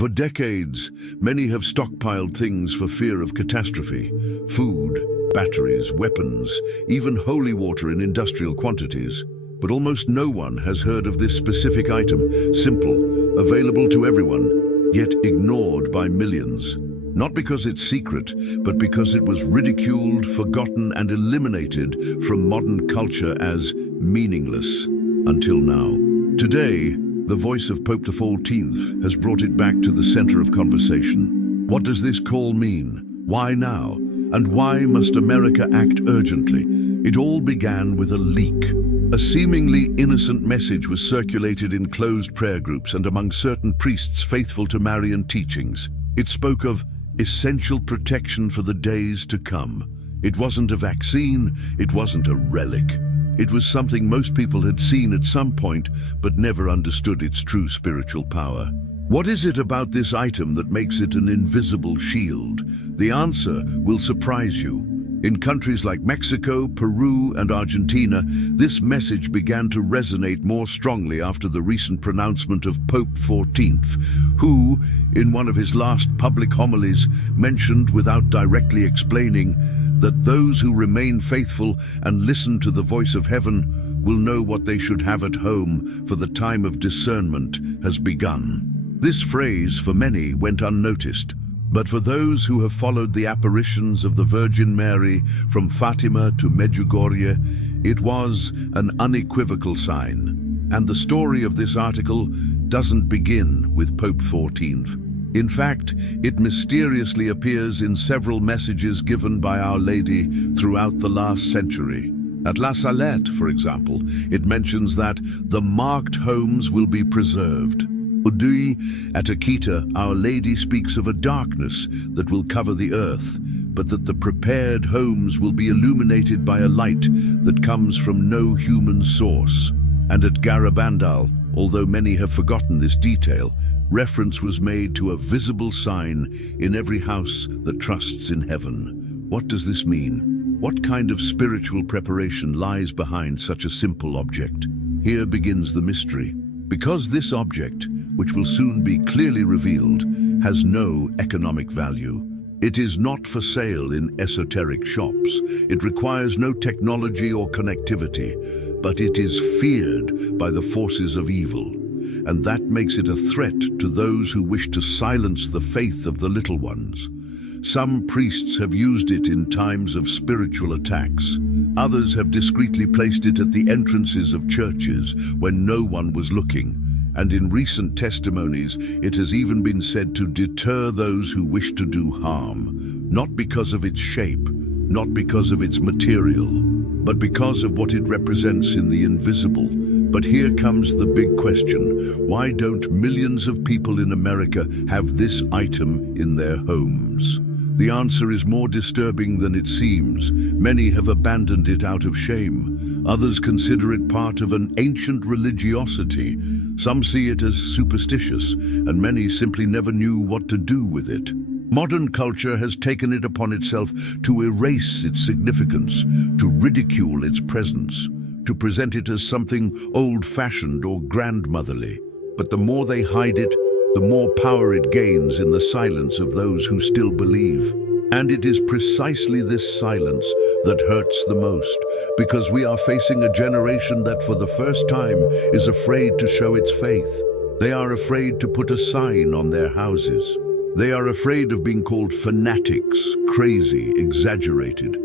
For decades, many have stockpiled things for fear of catastrophe: food, batteries, weapons, even holy water in industrial quantities. But almost no one has heard of this specific item, simple, available to everyone, yet ignored by millions. Not because it's secret, but because it was ridiculed, forgotten, and eliminated from modern culture as meaningless, until now. Today, the voice of Pope XIV has brought it back to the center of conversation. What does this call mean? Why now? And why must America act urgently? It all began with a leak. A seemingly innocent message was circulated in closed prayer groups and among certain priests faithful to Marian teachings. It spoke of essential protection for the days to come. It wasn't a vaccine, it wasn't a relic. It was something most people had seen at some point, but never understood its true spiritual power. What is it about this item that makes it an invisible shield? The answer will surprise you. In countries like Mexico, Peru, and Argentina, this message began to resonate more strongly after the recent pronouncement of Pope XIV, who, in one of his last public homilies, mentioned without directly explaining that those who remain faithful and listen to the voice of heaven will know what they should have at home, for the time of discernment has begun. This phrase, for many, went unnoticed. But for those who have followed the apparitions of the Virgin Mary from Fatima to Medjugorje, it was an unequivocal sign. And the story of this article doesn't begin with Pope XIV. In fact, it mysteriously appears in several messages given by Our Lady throughout the last century. At La Salette, for example, it mentions that the marked homes will be preserved. Udui, at Akita, Our Lady speaks of a darkness that will cover the earth, but that the prepared homes will be illuminated by a light that comes from no human source. And at Garabandal, although many have forgotten this detail, reference was made to a visible sign in every house that trusts in heaven. What does this mean? What kind of spiritual preparation lies behind such a simple object? Here begins the mystery. Because this object, which will soon be clearly revealed, has no economic value. It is not for sale in esoteric shops. It requires no technology or connectivity, but it is feared by the forces of evil. And that makes it a threat to those who wish to silence the faith of the little ones. Some priests have used it in times of spiritual attacks. Others have discreetly placed it at the entrances of churches when no one was looking. And in recent testimonies, it has even been said to deter those who wish to do harm, not because of its shape, not because of its material, but because of what it represents in the invisible. But here comes the big question: why don't millions of people in America have this item in their homes? The answer is more disturbing than it seems. Many have abandoned it out of shame. Others consider it part of an ancient religiosity. Some see it as superstitious, and many simply never knew what to do with it. Modern culture has taken it upon itself to erase its significance, to ridicule its presence, to present it as something old-fashioned or grandmotherly. But the more they hide it, the more power it gains in the silence of those who still believe. And it is precisely this silence that hurts the most, because we are facing a generation that for the first time is afraid to show its faith. They are afraid to put a sign on their houses. They are afraid of being called fanatics, crazy, exaggerated.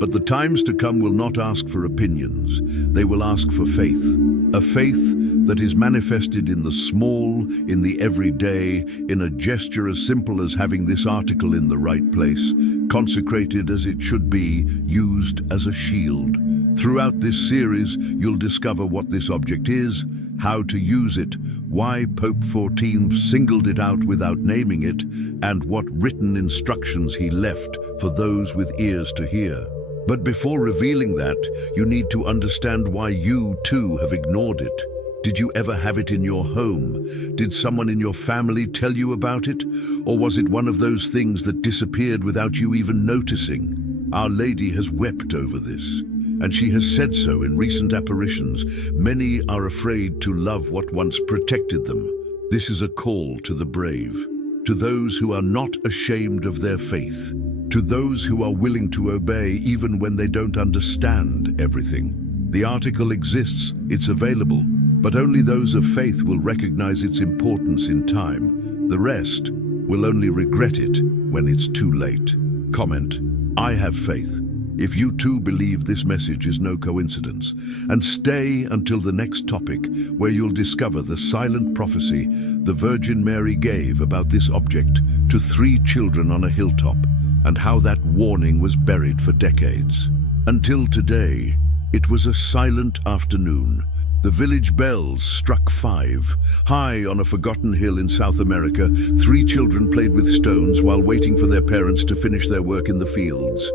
But the times to come will not ask for opinions. They will ask for faith. A faith that is manifested in the small, in the everyday, in a gesture as simple as having this article in the right place, consecrated as it should be, used as a shield. Throughout this series, you'll discover what this object is, how to use it, why Pope XIV singled it out without naming it, and what written instructions he left for those with ears to hear. But before revealing that, you need to understand why you, too, have ignored it. Did you ever have it in your home? Did someone in your family tell you about it? Or was it one of those things that disappeared without you even noticing? Our Lady has wept over this, and she has said so in recent apparitions. Many are afraid to love what once protected them. This is a call to the brave. to those who are not ashamed of their faith, to those who are willing to obey even when they don't understand everything. The article exists, it's available, but only those of faith will recognize its importance in time. The rest will only regret it when it's too late. Comment, I have faith. If you too believe this message is no coincidence, and stay until the next topic where you'll discover the silent prophecy the Virgin Mary gave about this object to 3 children on a hilltop, and how that warning was buried for decades. Until today, it was a silent afternoon. The village bells struck 5. High on a forgotten hill in South America, 3 children played with stones while waiting for their parents to finish their work in the fields.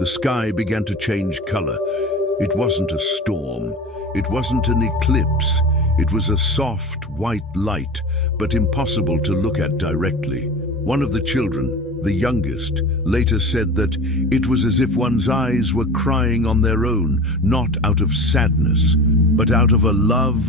The sky began to change color. It wasn't a storm. It wasn't an eclipse. It was a soft, white light, but impossible to look at directly. One of the children, the youngest, later said that it was as if one's eyes were crying on their own, not out of sadness, but out of a love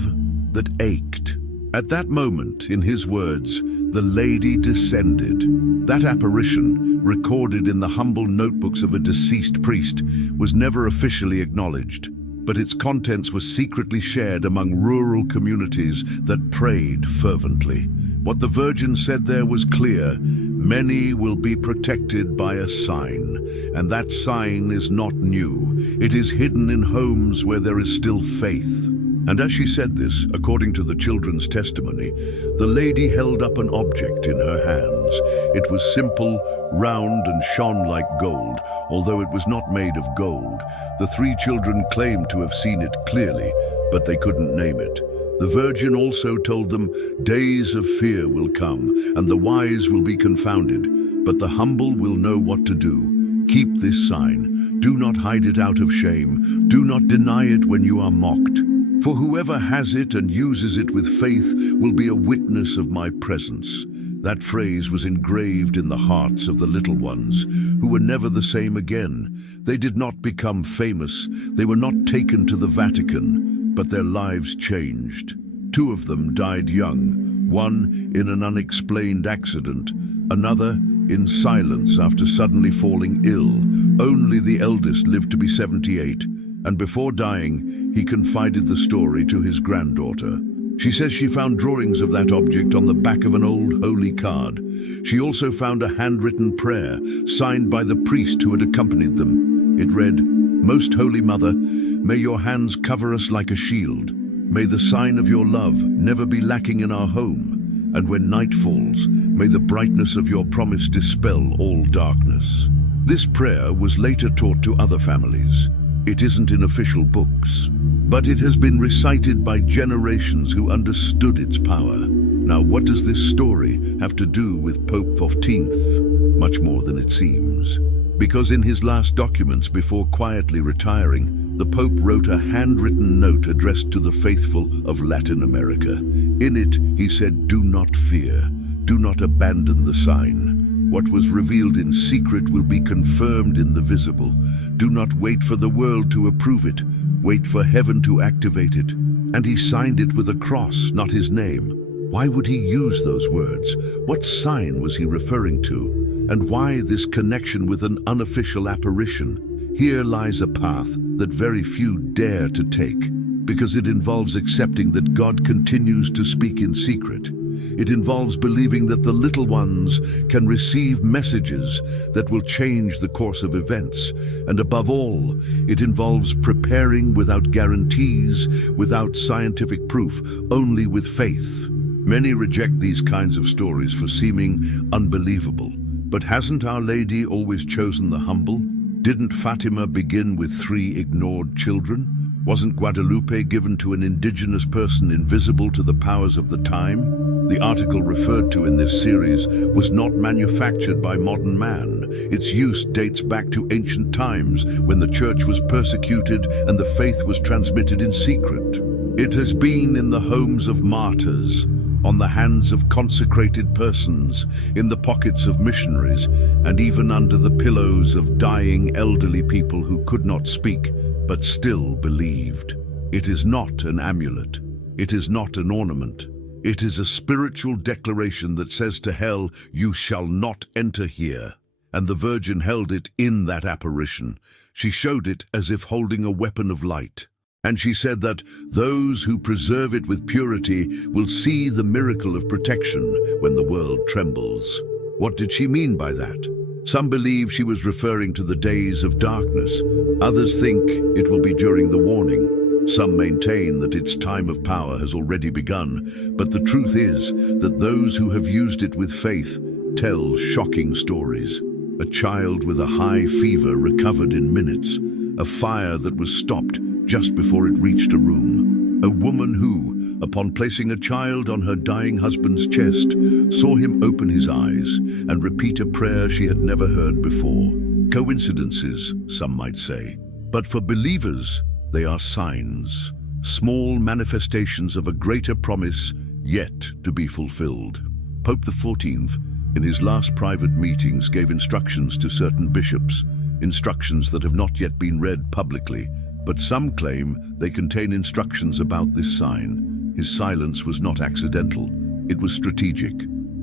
that ached. At that moment, in his words, the lady descended. That apparition, recorded in the humble notebooks of a deceased priest, was never officially acknowledged, but its contents were secretly shared among rural communities that prayed fervently. What the Virgin said there was clear: many will be protected by a sign, and that sign is not new. It is hidden in homes where there is still faith. And as she said this, according to the children's testimony, the lady held up an object in her hands. It was simple, round, and shone like gold, although it was not made of gold. The 3 children claimed to have seen it clearly, but they couldn't name it. The Virgin also told them, days of fear will come, and the wise will be confounded, but the humble will know what to do. Keep this sign. Do not hide it out of shame. Do not deny it when you are mocked. For whoever has it and uses it with faith will be a witness of my presence. That phrase was engraved in the hearts of the little ones, who were never the same again. They did not become famous. They were not taken to the Vatican, but their lives changed. 2 of them died young, one in an unexplained accident, another in silence after suddenly falling ill. Only the eldest lived to be 78. And before dying, he confided the story to his granddaughter. She says she found drawings of that object on the back of an old holy card. She also found a handwritten prayer signed by the priest who had accompanied them. It read, "Most Holy Mother, may your hands cover us like a shield. May the sign of your love never be lacking in our home. And when night falls, may the brightness of your promise dispel all darkness." This prayer was later taught to other families. It isn't in official books, but it has been recited by generations who understood its power. Now, what does this story have to do with Pope 14th? Much more than it seems. Because in his last documents before quietly retiring, the Pope wrote a handwritten note addressed to the faithful of Latin America. In it, he said, "Do not fear. Do not abandon the sign. What was revealed in secret will be confirmed in the visible. Do not wait for the world to approve it. Wait for heaven to activate it." And he signed it with a cross, not his name. Why would he use those words? What sign was he referring to? And why this connection with an unofficial apparition? Here lies a path that very few dare to take, because it involves accepting that God continues to speak in secret. It involves believing that the little ones can receive messages that will change the course of events. And above all, it involves preparing without guarantees, without scientific proof, only with faith. Many reject these kinds of stories for seeming unbelievable. But hasn't Our Lady always chosen the humble? Didn't Fatima begin with 3 ignored children? Wasn't Guadalupe given to an indigenous person invisible to the powers of the time? The article referred to in this series was not manufactured by modern man. Its use dates back to ancient times when the church was persecuted and the faith was transmitted in secret. It has been in the homes of martyrs, on the hands of consecrated persons, in the pockets of missionaries, and even under the pillows of dying elderly people who could not speak but still believed. It is not an amulet. It is not an ornament. It is a spiritual declaration that says to hell, "You shall not enter here." And the Virgin held it in that apparition. She showed it as if holding a weapon of light. And she said that those who preserve it with purity will see the miracle of protection when the world trembles. What did she mean by that? Some believe she was referring to the days of darkness. Others think it will be during the warning. Some maintain that its time of power has already begun. But the truth is that those who have used it with faith tell shocking stories. A child with a high fever recovered in minutes. A fire that was stopped just before it reached a room. A woman who, upon placing a child on her dying husband's chest, saw him open his eyes and repeat a prayer she had never heard before. Coincidences, some might say. But for believers, they are signs, small manifestations of a greater promise yet to be fulfilled. Pope XIV, in his last private meetings, gave instructions to certain bishops, instructions that have not yet been read publicly, but some claim they contain instructions about this sign. His silence was not accidental, it was strategic,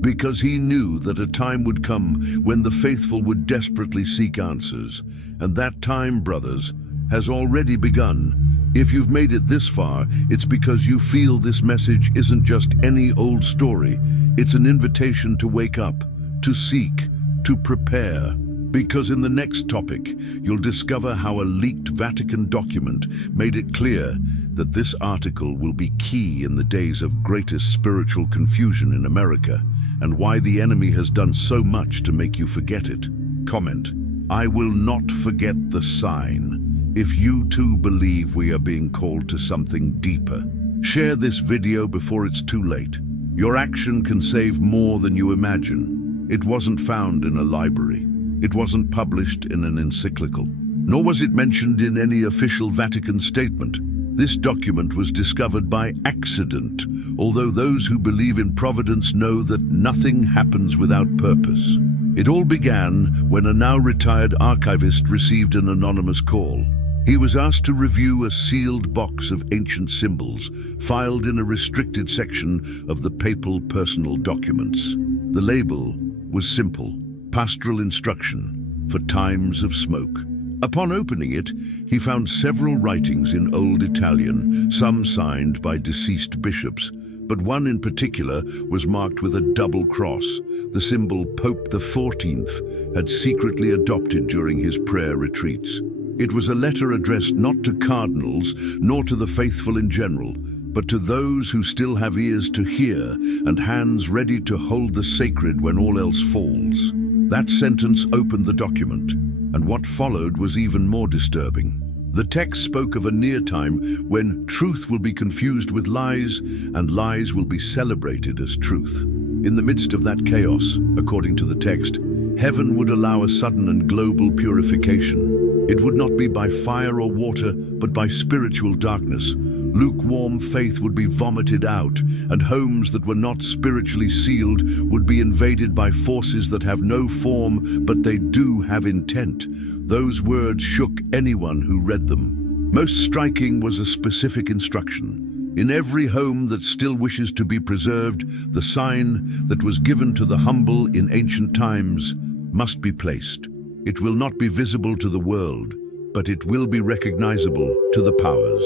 because he knew that a time would come when the faithful would desperately seek answers. And that time, brothers, has already begun. If you've made it this far, it's because you feel this message isn't just any old story. It's an invitation to wake up, to seek, to prepare. Because in the next topic, you'll discover how a leaked Vatican document made it clear that this article will be key in the days of greatest spiritual confusion in America, and why the enemy has done so much to make you forget it. Comment, "I will not forget the sign," if you too believe we are being called to something deeper. Share this video before it's too late. Your action can save more than you imagine. It wasn't found in a library. It wasn't published in an encyclical, nor was it mentioned in any official Vatican statement. This document was discovered by accident, although those who believe in providence know that nothing happens without purpose. It all began when a now retired archivist received an anonymous call. He was asked to review a sealed box of ancient symbols, filed in a restricted section of the papal personal documents. The label was simple: Pastoral Instruction for Times of Smoke. Upon opening it, he found several writings in Old Italian, some signed by deceased bishops, but one in particular was marked with a double cross, the symbol Pope XIV had secretly adopted during his prayer retreats. It was a letter addressed not to cardinals, nor to the faithful in general, but to those who still have ears to hear and hands ready to hold the sacred when all else falls. That sentence opened the document, and what followed was even more disturbing. The text spoke of a near time when truth will be confused with lies, and lies will be celebrated as truth. In the midst of that chaos, according to the text, heaven would allow a sudden and global purification. It would not be by fire or water, but by spiritual darkness. Lukewarm faith would be vomited out, and homes that were not spiritually sealed would be invaded by forces that have no form, but they do have intent. Those words shook anyone who read them. Most striking was a specific instruction. In every home that still wishes to be preserved, the sign that was given to the humble in ancient times must be placed. It will not be visible to the world, but it will be recognizable to the powers.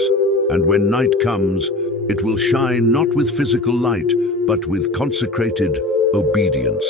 And when night comes, it will shine not with physical light, but with consecrated obedience.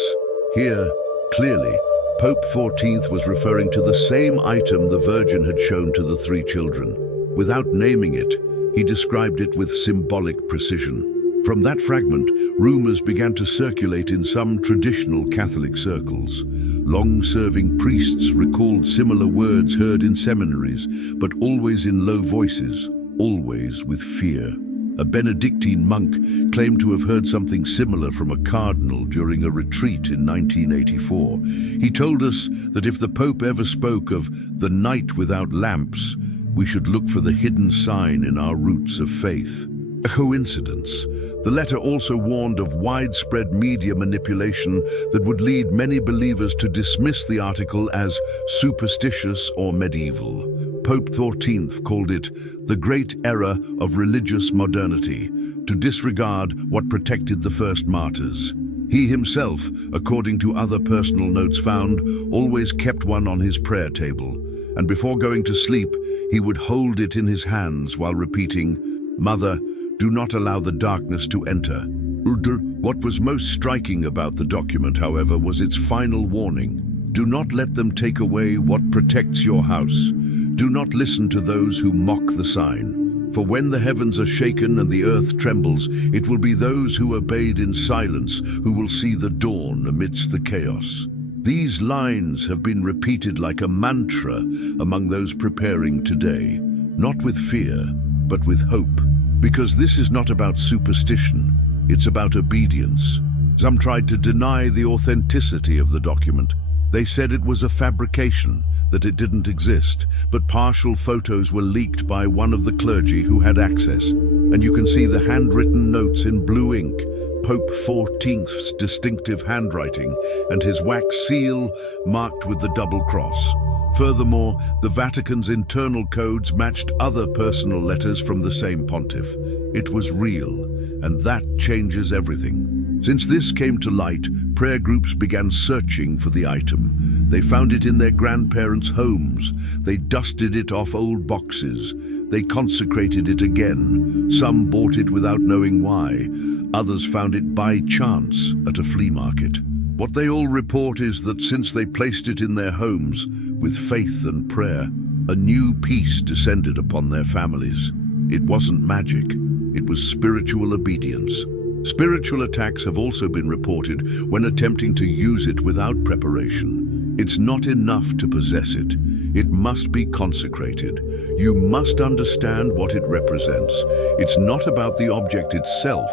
Here, clearly, Pope XIV was referring to the same item the Virgin had shown to the three children. Without naming it, he described it with symbolic precision. From that fragment, rumors began to circulate in some traditional Catholic circles. Long-serving priests recalled similar words heard in seminaries, but always in low voices, always with fear. A Benedictine monk claimed to have heard something similar from a cardinal during a retreat in 1984. He told us that if the Pope ever spoke of the night without lamps, we should look for the hidden sign in our roots of faith. coincidence. The letter also warned of widespread media manipulation that would lead many believers to dismiss the article as superstitious or medieval. Pope XIV called it the great error of religious modernity, to disregard what protected the first martyrs. He himself, according to other personal notes found, always kept one on his prayer table, and before going to sleep, he would hold it in his hands while repeating, "Mother, do not allow the darkness to enter." What was most striking about the document, however, was its final warning. Do not let them take away what protects your house. Do not listen to those who mock the sign. For when the heavens are shaken and the earth trembles, it will be those who obeyed in silence who will see the dawn amidst the chaos. These lines have been repeated like a mantra among those preparing today, not with fear, but with hope. Because this is not about superstition, it's about obedience. Some tried to deny the authenticity of the document. They said it was a fabrication, that it didn't exist, but partial photos were leaked by one of the clergy who had access. And you can see the handwritten notes in blue ink, Pope XIV's distinctive handwriting, and his wax seal marked with the double cross. Furthermore, the Vatican's internal codes matched other personal letters from the same pontiff. It was real, and that changes everything. Since this came to light, prayer groups began searching for the item. They found it in their grandparents' homes. They dusted it off old boxes. They consecrated it again. Some bought it without knowing why. Others found it by chance at a flea market. What they all report is that since they placed it in their homes, with faith and prayer, a new peace descended upon their families. It wasn't magic, it was spiritual obedience. Spiritual attacks have also been reported when attempting to use it without preparation. It's not enough to possess it. It must be consecrated. You must understand what it represents. It's not about the object itself,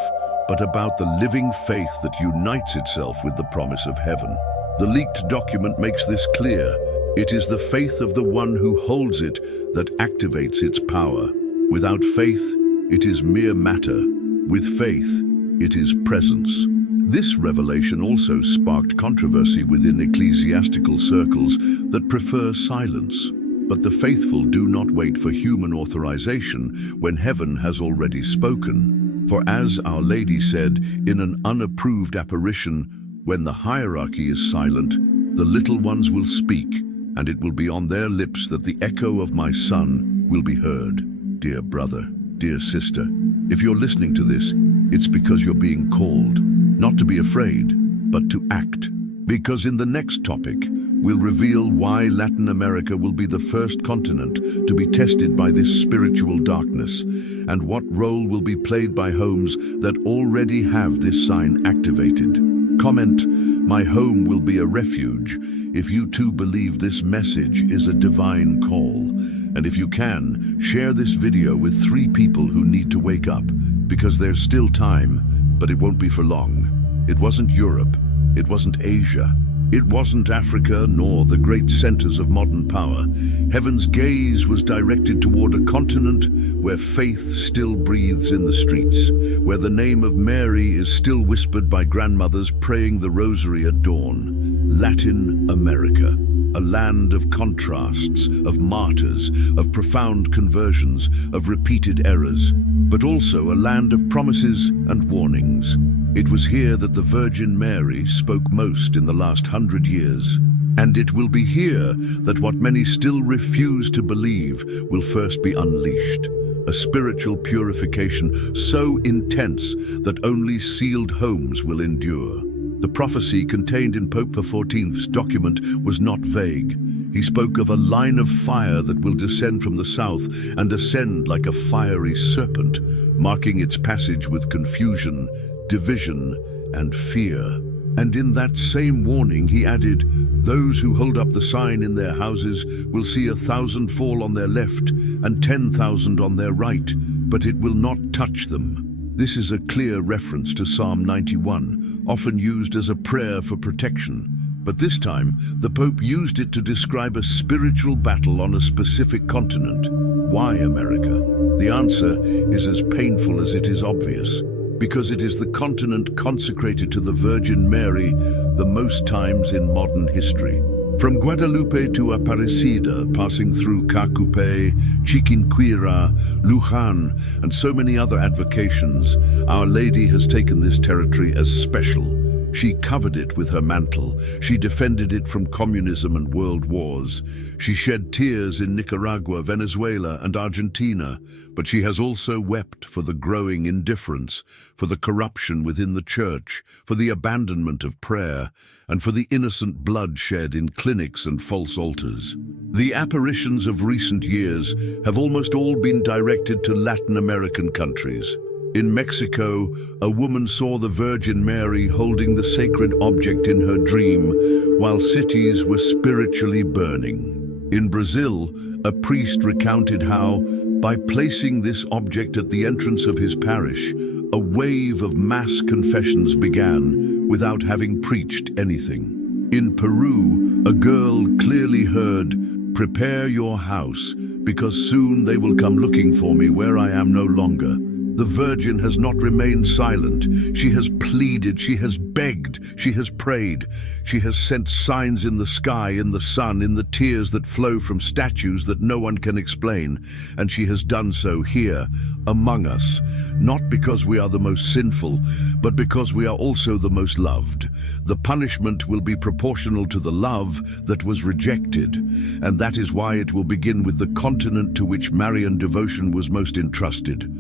but about the living faith that unites itself with the promise of heaven. The leaked document makes this clear. It is the faith of the one who holds it that activates its power. Without faith, it is mere matter. With faith, it is presence. This revelation also sparked controversy within ecclesiastical circles that prefer silence. But the faithful do not wait for human authorization when heaven has already spoken. For as Our Lady said in an unapproved apparition, when the hierarchy is silent, the little ones will speak, and it will be on their lips that the echo of my Son will be heard. Dear brother, dear sister, if you're listening to this, it's because you're being called, not to be afraid, but to act. Because in the next topic, we'll reveal why Latin America will be the first continent to be tested by this spiritual darkness, and what role will be played by homes that already have this sign activated. Comment, "My home will be a refuge," if you too believe this message is a divine call. And if you can, share this video with 3 people who need to wake up, because there's still time, but it won't be for long. It wasn't Europe, it wasn't Asia, it wasn't Africa, nor the great centers of modern power. Heaven's gaze was directed toward a continent where faith still breathes in the streets, where the name of Mary is still whispered by grandmothers praying the rosary at dawn. Latin America. A land of contrasts, of martyrs, of profound conversions, of repeated errors, but also a land of promises and warnings. It was here that the Virgin Mary spoke most in the last 100 years. And it will be here that what many still refuse to believe will first be unleashed. A spiritual purification so intense that only sealed homes will endure. The prophecy contained in Pope XIV's document was not vague. He spoke of a line of fire that will descend from the south and ascend like a fiery serpent, marking its passage with confusion, division, and fear. And in that same warning he added, "Those who hold up the sign in their houses will see 1,000 fall on their left and 10,000 on their right, but it will not touch them." This is a clear reference to Psalm 91, often used as a prayer for protection. But this time, the Pope used it to describe a spiritual battle on a specific continent. Why America? The answer is as painful as it is obvious. Because it is the continent consecrated to the Virgin Mary the most times in modern history. From Guadalupe to Aparecida, passing through Cacupé, Chiquinquirá, Luján, and so many other advocations, Our Lady has taken this territory as special. She covered it with her mantle. She defended it from communism and world wars. She shed tears in Nicaragua, Venezuela, and Argentina, but she has also wept for the growing indifference, for the corruption within the church, for the abandonment of prayer, and for the innocent blood shed in clinics and false altars. The apparitions of recent years have almost all been directed to Latin American countries. In Mexico, a woman saw the Virgin Mary holding the sacred object in her dream, while cities were spiritually burning. In Brazil, a priest recounted how, by placing this object at the entrance of his parish, a wave of mass confessions began without having preached anything. In Peru, a girl clearly heard, "Prepare your house, because soon they will come looking for me where I am no longer." The Virgin has not remained silent. She has pleaded, she has begged, she has prayed. She has sent signs in the sky, in the sun, in the tears that flow from statues that no one can explain. And she has done so here, among us, not because we are the most sinful, but because we are also the most loved. The punishment will be proportional to the love that was rejected, and that is why it will begin with the continent to which Marian devotion was most entrusted.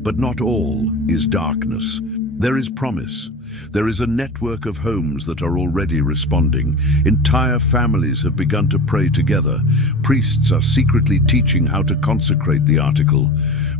But not all is darkness. There is promise. There is a network of homes that are already responding. Entire families have begun to pray together. Priests are secretly teaching how to consecrate the article.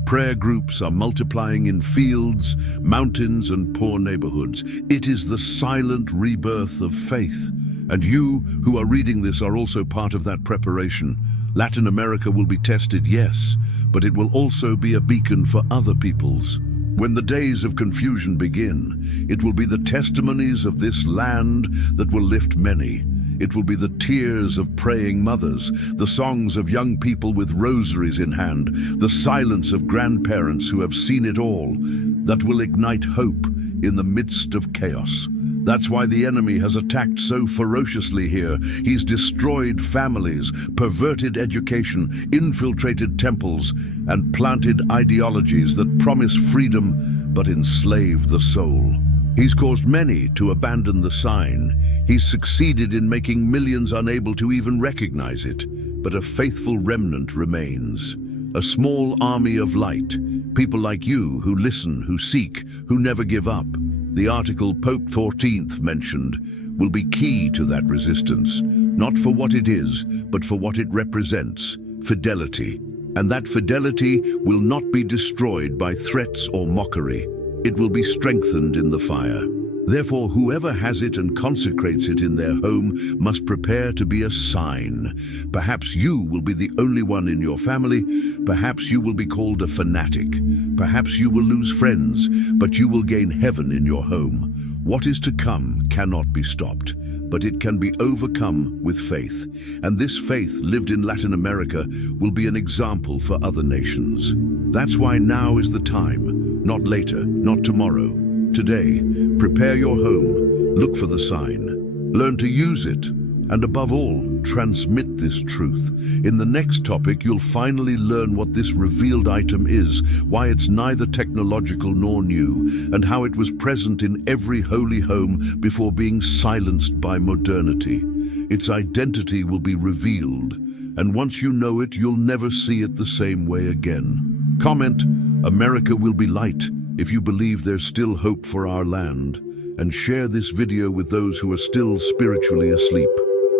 Prayer groups are multiplying in fields, mountains, and poor neighborhoods. It is the silent rebirth of faith. And you, who are reading this, are also part of that preparation. Latin America will be tested, yes, but it will also be a beacon for other peoples. When the days of confusion begin, it will be the testimonies of this land that will lift many. It will be the tears of praying mothers, the songs of young people with rosaries in hand, the silence of grandparents who have seen it all, that will ignite hope in the midst of chaos. That's why the enemy has attacked so ferociously here. He's destroyed families, perverted education, infiltrated temples, and planted ideologies that promise freedom but enslave the soul. He's caused many to abandon the sign. He's succeeded in making millions unable to even recognize it. But a faithful remnant remains. A small army of light. People like you who listen, who seek, who never give up. The article Pope XIV mentioned will be key to that resistance, not for what it is, but for what it represents, fidelity. And that fidelity will not be destroyed by threats or mockery. It will be strengthened in the fire. Therefore, whoever has it and consecrates it in their home must prepare to be a sign. Perhaps you will be the only one in your family. Perhaps you will be called a fanatic. Perhaps you will lose friends, but you will gain heaven in your home. What is to come cannot be stopped, but it can be overcome with faith. And this faith lived in Latin America will be an example for other nations. That's why now is the time, not later, not tomorrow. Today, prepare your home, look for the sign, learn to use it, and above all, transmit this truth. In the next topic, you'll finally learn what this revealed item is, why it's neither technological nor new, and how it was present in every holy home before being silenced by modernity. Its identity will be revealed, and once you know it, you'll never see it the same way again. Comment, America will be light, if you believe there's still hope for our land, and share this video with those who are still spiritually asleep.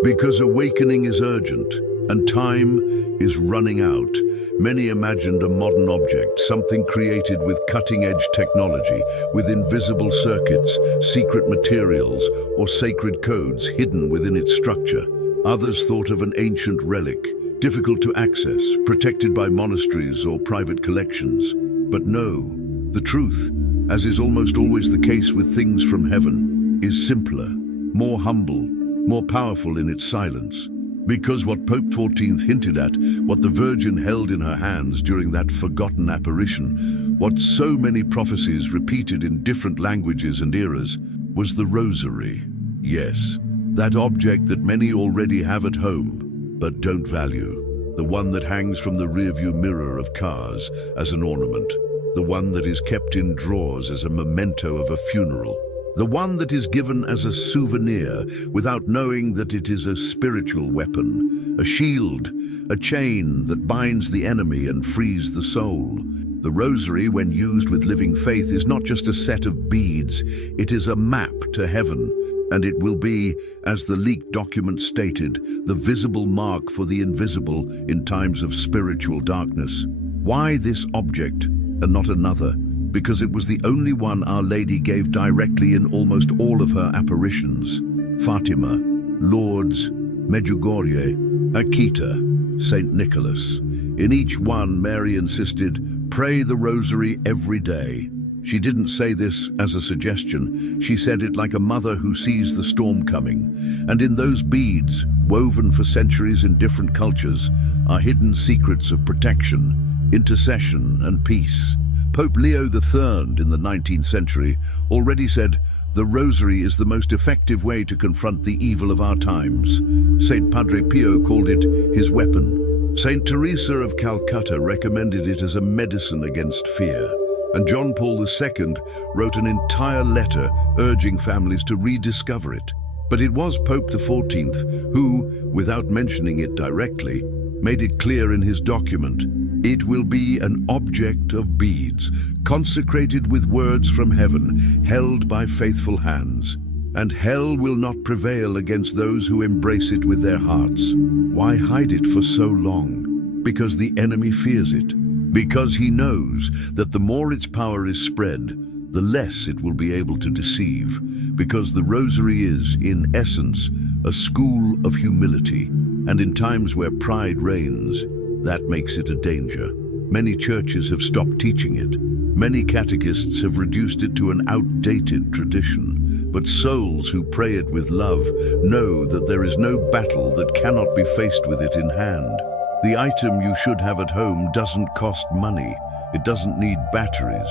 Because awakening is urgent, and time is running out. Many imagined a modern object, something created with cutting-edge technology, with invisible circuits, secret materials, or sacred codes hidden within its structure. Others thought of an ancient relic, difficult to access, protected by monasteries or private collections. But no. The truth, as is almost always the case with things from heaven, is simpler, more humble, more powerful in its silence. Because what Pope XIV hinted at, what the Virgin held in her hands during that forgotten apparition, what so many prophecies repeated in different languages and eras, was the Rosary. Yes, that object that many already have at home, but don't value. The one that hangs from the rearview mirror of cars as an ornament. The one that is kept in drawers as a memento of a funeral. The one that is given as a souvenir without knowing that it is a spiritual weapon, a shield, a chain that binds the enemy and frees the soul. The Rosary, when used with living faith, is not just a set of beads, it is a map to heaven, and it will be, as the leaked document stated, the visible mark for the invisible in times of spiritual darkness. Why this object and not another? Because it was the only one Our Lady gave directly in almost all of her apparitions. Fatima, Lourdes, Medjugorje, Akita, St. Nicholas. In each one, Mary insisted, pray the Rosary every day. She didn't say this as a suggestion. She said it like a mother who sees the storm coming. And in those beads, woven for centuries in different cultures, are hidden secrets of protection, intercession, and peace. Pope Leo III in the 19th century already said, the Rosary is the most effective way to confront the evil of our times. St. Padre Pio called it his weapon. St. Teresa of Calcutta recommended it as a medicine against fear. And John Paul II wrote an entire letter urging families to rediscover it. But it was Pope XIV who, without mentioning it directly, made it clear in his document, it will be an object of beads, consecrated with words from heaven, held by faithful hands. And hell will not prevail against those who embrace it with their hearts. Why hide it for so long? Because the enemy fears it. Because he knows that the more its power is spread, the less it will be able to deceive. Because the Rosary is, in essence, a school of humility. And in times where pride reigns, that makes it a danger. Many churches have stopped teaching it. Many catechists have reduced it to an outdated tradition. But souls who pray it with love know that there is no battle that cannot be faced with it in hand. The item you should have at home doesn't cost money. It doesn't need batteries.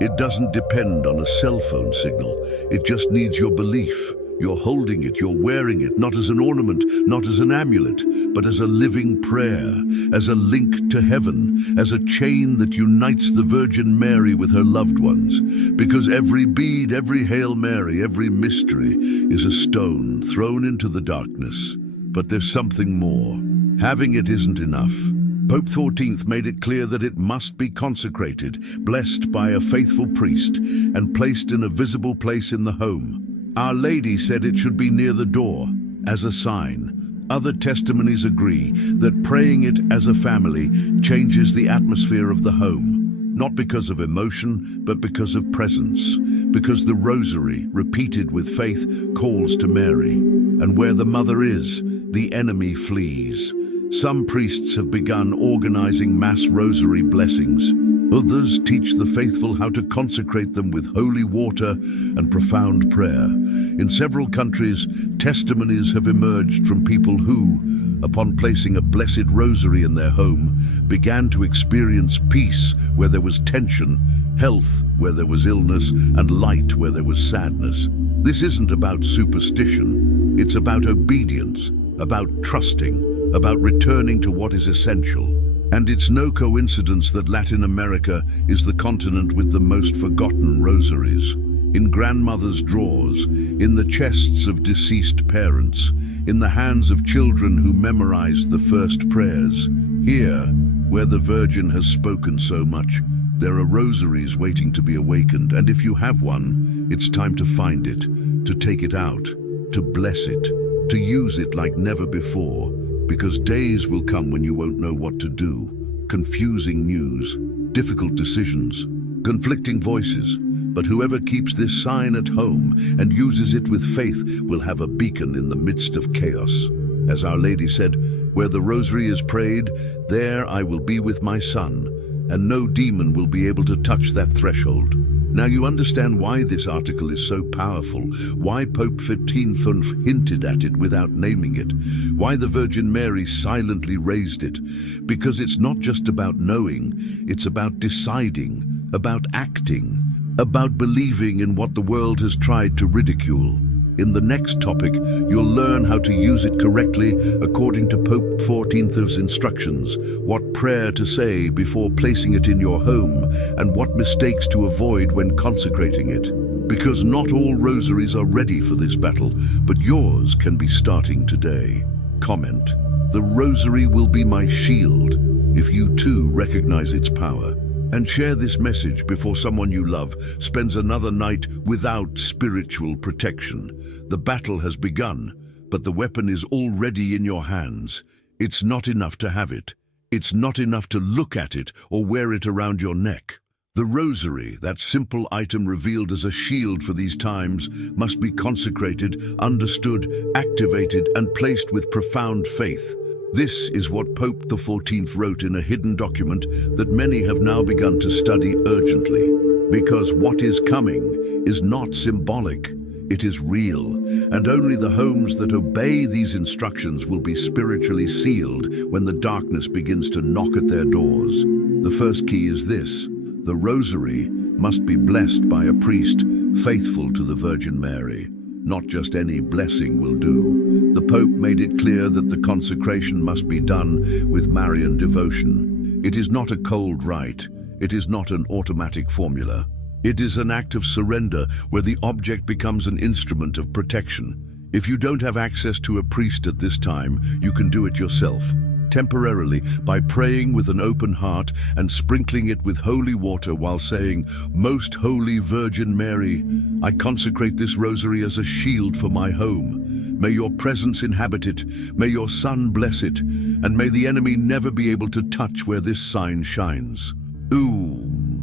It doesn't depend on a cell phone signal. It just needs your belief. You're holding it, you're wearing it, not as an ornament, not as an amulet, but as a living prayer, as a link to heaven, as a chain that unites the Virgin Mary with her loved ones. Because every bead, every Hail Mary, every mystery is a stone thrown into the darkness. But there's something more. Having it isn't enough. Pope XIV made it clear that it must be consecrated, blessed by a faithful priest, and placed in a visible place in the home. Our Lady said it should be near the door, as a sign. Other testimonies agree that praying it as a family changes the atmosphere of the home, not because of emotion, but because of presence, because the Rosary, repeated with faith, calls to Mary. And where the mother is, the enemy flees. Some priests have begun organizing mass Rosary blessings. Others teach the faithful how to consecrate them with holy water and profound prayer. In several countries, testimonies have emerged from people who, upon placing a blessed rosary in their home, began to experience peace where there was tension, health where there was illness, and light where there was sadness. This isn't about superstition. It's about obedience, about trusting, about returning to what is essential. And it's no coincidence that Latin America is the continent with the most forgotten rosaries. In grandmothers' drawers, in the chests of deceased parents, in the hands of children who memorized the first prayers. Here, where the Virgin has spoken so much, there are rosaries waiting to be awakened, and if you have one, it's time to find it, to take it out, to bless it, to use it like never before. Because days will come when you won't know what to do. Confusing news, difficult decisions, conflicting voices. But whoever keeps this sign at home and uses it with faith will have a beacon in the midst of chaos. As Our Lady said, where the Rosary is prayed, there I will be with my son, and no demon will be able to touch that threshold. Now you understand why this article is so powerful, why Pope 15th hinted at it without naming it, why the Virgin Mary silently raised it. Because it's not just about knowing, it's about deciding, about acting, about believing in what the world has tried to ridicule. In the next topic, you'll learn how to use it correctly according to Pope 14th's instructions, what prayer to say before placing it in your home, and what mistakes to avoid when consecrating it. Because not all rosaries are ready for this battle, but yours can be starting today. Comment: the rosary will be my shield if you too recognize its power. And share this message before someone you love spends another night without spiritual protection. The battle has begun, but the weapon is already in your hands. It's not enough to have it. It's not enough to look at it or wear it around your neck. The rosary, that simple item revealed as a shield for these times, must be consecrated, understood, activated, and placed with profound faith. This is what Pope XIV wrote in a hidden document that many have now begun to study urgently. Because what is coming is not symbolic, it is real, and only the homes that obey these instructions will be spiritually sealed when the darkness begins to knock at their doors. The first key is this: the rosary must be blessed by a priest faithful to the Virgin Mary. Not just any blessing will do. The Pope made it clear that the consecration must be done with Marian devotion. It is not a cold rite. It is not an automatic formula. It is an act of surrender where the object becomes an instrument of protection. If you don't have access to a priest at this time, you can do it yourself, temporarily, by praying with an open heart and sprinkling it with holy water while saying, "Most Holy Virgin Mary, I consecrate this rosary as a shield for my home. May your presence inhabit it, may your Son bless it, and may the enemy never be able to touch where this sign shines."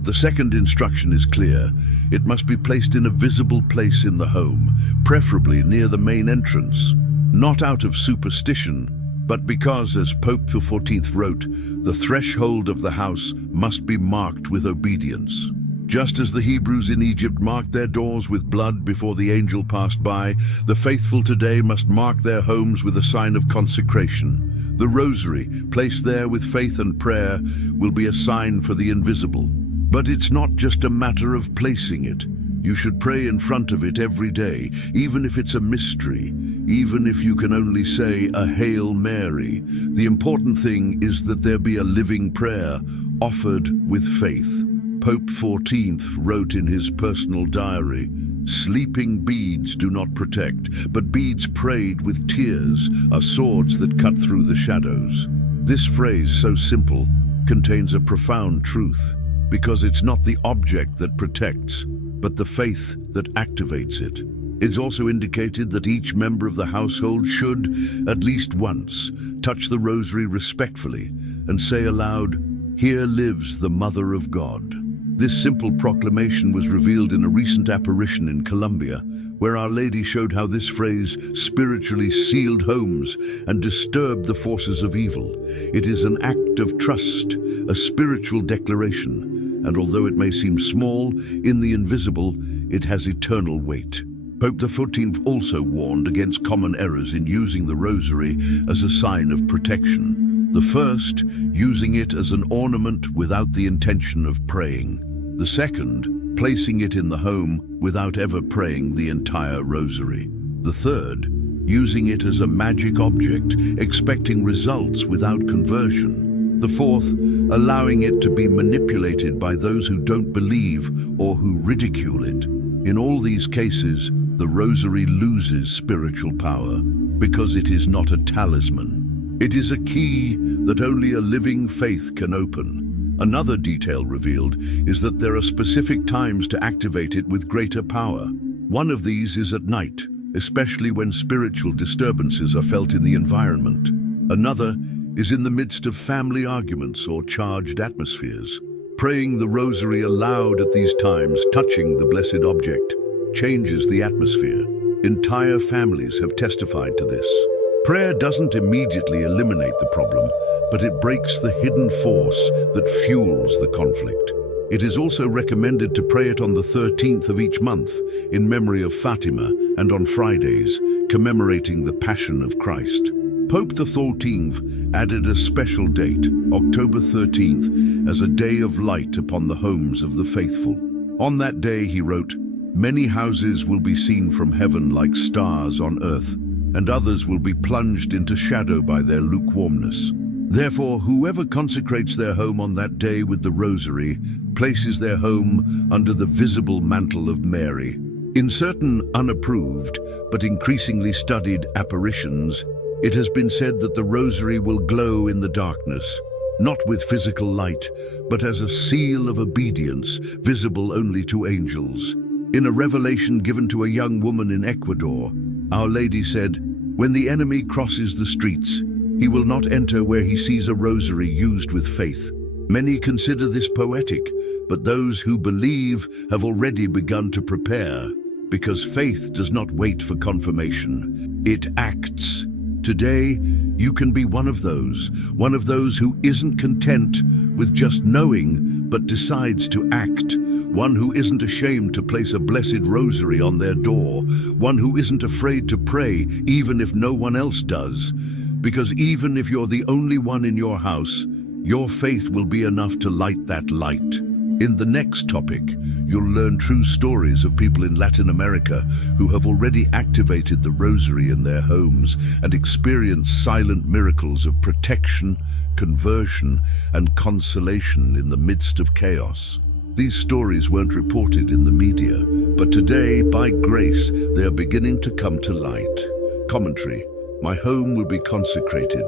The second instruction is clear. It must be placed in a visible place in the home, preferably near the main entrance. Not out of superstition, but because, as Pope XIV wrote, the threshold of the house must be marked with obedience. Just as the Hebrews in Egypt marked their doors with blood before the angel passed by, the faithful today must mark their homes with a sign of consecration. The rosary, placed there with faith and prayer, will be a sign for the invisible. But it's not just a matter of placing it. You should pray in front of it every day, even if it's a mystery, even if you can only say a Hail Mary. The important thing is that there be a living prayer, offered with faith. Pope XIV wrote in his personal diary, "Sleeping beads do not protect, but beads prayed with tears are swords that cut through the shadows." This phrase, so simple, contains a profound truth, because it's not the object that protects, but the faith that activates it. It's also indicated that each member of the household should, at least once, touch the rosary respectfully and say aloud, "Here lives the Mother of God." This simple proclamation was revealed in a recent apparition in Colombia, where Our Lady showed how this phrase spiritually sealed homes and disturbed the forces of evil. It is an act of trust, a spiritual declaration, and although it may seem small, in the invisible, it has eternal weight. Pope XIV also warned against common errors in using the rosary as a sign of protection. The first, using it as an ornament without the intention of praying. The second, placing it in the home without ever praying the entire rosary. The third, using it as a magic object, expecting results without conversion. The fourth, allowing it to be manipulated by those who don't believe or who ridicule it. In all these cases, the rosary loses spiritual power because it is not a talisman. It is a key that only a living faith can open. Another detail revealed is that there are specific times to activate it with greater power. One of these is at night, especially when spiritual disturbances are felt in the environment. Another is in the midst of family arguments or charged atmospheres. Praying the rosary aloud at these times, touching the blessed object, changes the atmosphere. Entire families have testified to this. Prayer doesn't immediately eliminate the problem, but it breaks the hidden force that fuels the conflict. It is also recommended to pray it on the 13th of each month in memory of Fatima and on Fridays, commemorating the Passion of Christ. Pope XIV added a special date, October 13th, as a day of light upon the homes of the faithful. On that day, he wrote, "Many houses will be seen from heaven like stars on earth, and others will be plunged into shadow by their lukewarmness. Therefore, whoever consecrates their home on that day with the rosary places their home under the visible mantle of Mary." In certain unapproved but increasingly studied apparitions, it has been said that the rosary will glow in the darkness, not with physical light, but as a seal of obedience visible only to angels. In a revelation given to a young woman in Ecuador, Our Lady said, "When the enemy crosses the streets, he will not enter where he sees a rosary used with faith." Many consider this poetic, but those who believe have already begun to prepare, because faith does not wait for confirmation. It acts. Today, you can be one of those who isn't content with just knowing, but decides to act. One who isn't ashamed to place a blessed rosary on their door. One who isn't afraid to pray, even if no one else does. Because even if you're the only one in your house, your faith will be enough to light that light. In the next topic, you'll learn true stories of people in Latin America who have already activated the rosary in their homes and experienced silent miracles of protection, conversion, and consolation in the midst of chaos. These stories weren't reported in the media, but today, by grace, they are beginning to come to light. Commentary: My home will be consecrated.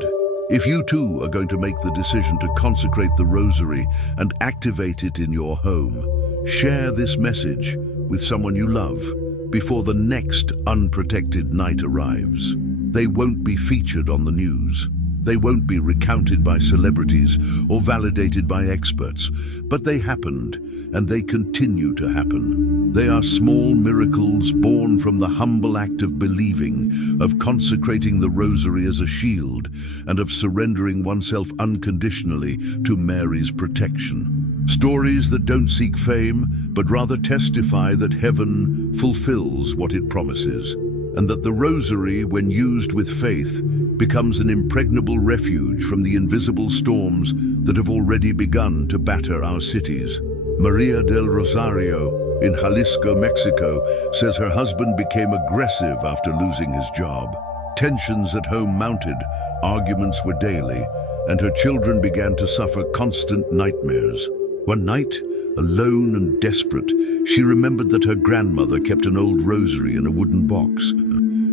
If you too are going to make the decision to consecrate the rosary and activate it in your home, share this message with someone you love before the next unprotected night arrives. They won't be featured on the news. They won't be recounted by celebrities or validated by experts, but they happened, and they continue to happen. They are small miracles born from the humble act of believing, of consecrating the rosary as a shield, and of surrendering oneself unconditionally to Mary's protection. Stories that don't seek fame, but rather testify that heaven fulfills what it promises, and that the rosary, when used with faith, becomes an impregnable refuge from the invisible storms that have already begun to batter our cities. Maria del Rosario, in Jalisco, Mexico, says her husband became aggressive after losing his job. Tensions at home mounted, arguments were daily, and her children began to suffer constant nightmares. One night, alone and desperate, she remembered that her grandmother kept an old rosary in a wooden box.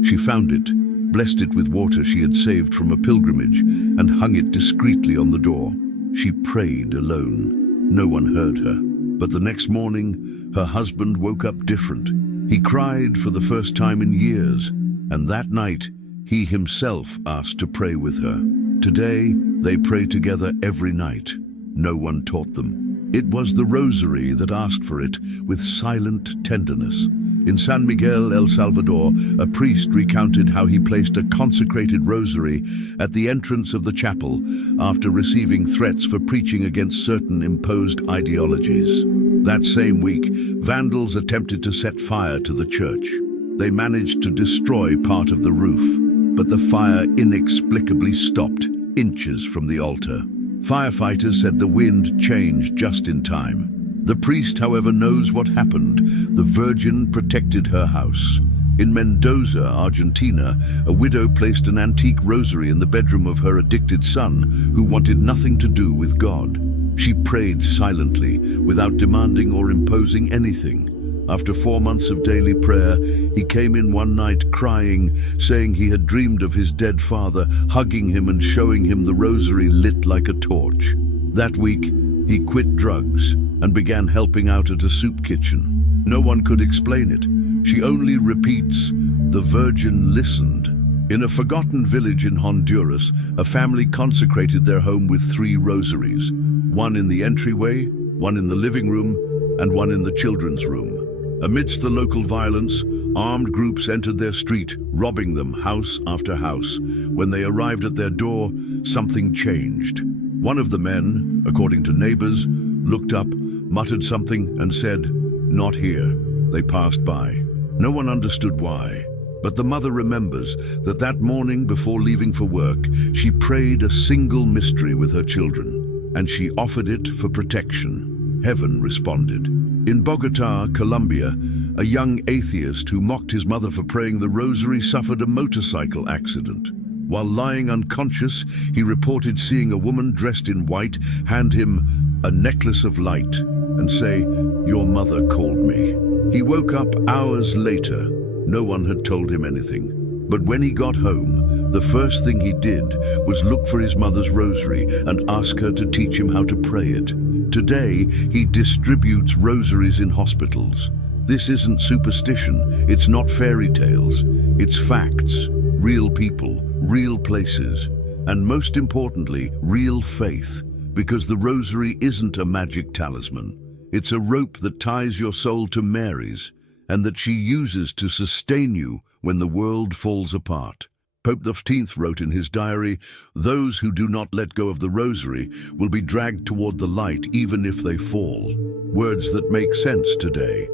She found it, blessed it with water she had saved from a pilgrimage, and hung it discreetly on the door. She prayed alone. No one heard her. But the next morning, her husband woke up different. He cried for the first time in years, and that night, he himself asked to pray with her. Today, they pray together every night. No one taught them. It was the rosary that asked for it with silent tenderness. In San Miguel, El Salvador, a priest recounted how he placed a consecrated rosary at the entrance of the chapel after receiving threats for preaching against certain imposed ideologies. That same week, vandals attempted to set fire to the church. They managed to destroy part of the roof, but the fire inexplicably stopped inches from the altar. Firefighters said the wind changed just in time. The priest, however, knows what happened. The Virgin protected her house. In Mendoza, Argentina, a widow placed an antique rosary in the bedroom of her addicted son, who wanted nothing to do with God. She prayed silently, without demanding or imposing anything. After 4 months of daily prayer, he came in one night crying, saying he had dreamed of his dead father, hugging him and showing him the rosary lit like a torch. That week, he quit drugs and began helping out at a soup kitchen. No one could explain it. She only repeats, "The Virgin listened." In a forgotten village in Honduras, a family consecrated their home with 3 rosaries, one in the entryway, one in the living room, and one in the children's room. Amidst the local violence, armed groups entered their street, robbing them house after house. When they arrived at their door, something changed. One of the men, according to neighbors, looked up, muttered something and said, "Not here." They passed by. No one understood why, but the mother remembers that that morning before leaving for work, she prayed a single mystery with her children, and she offered it for protection. Heaven responded. In Bogota, Colombia, a young atheist who mocked his mother for praying the rosary suffered a motorcycle accident. While lying unconscious, he reported seeing a woman dressed in white hand him a necklace of light and say, "Your mother called me." He woke up hours later. No one had told him anything. But when he got home, the first thing he did was look for his mother's rosary and ask her to teach him how to pray it. Today, he distributes rosaries in hospitals. This isn't superstition, it's not fairy tales, it's facts, real people, real places, and most importantly, real faith, because the rosary isn't a magic talisman. It's a rope that ties your soul to Mary's, and that she uses to sustain you when the world falls apart. Pope XV wrote in his diary, "Those who do not let go of the rosary will be dragged toward the light even if they fall." Words that make sense today.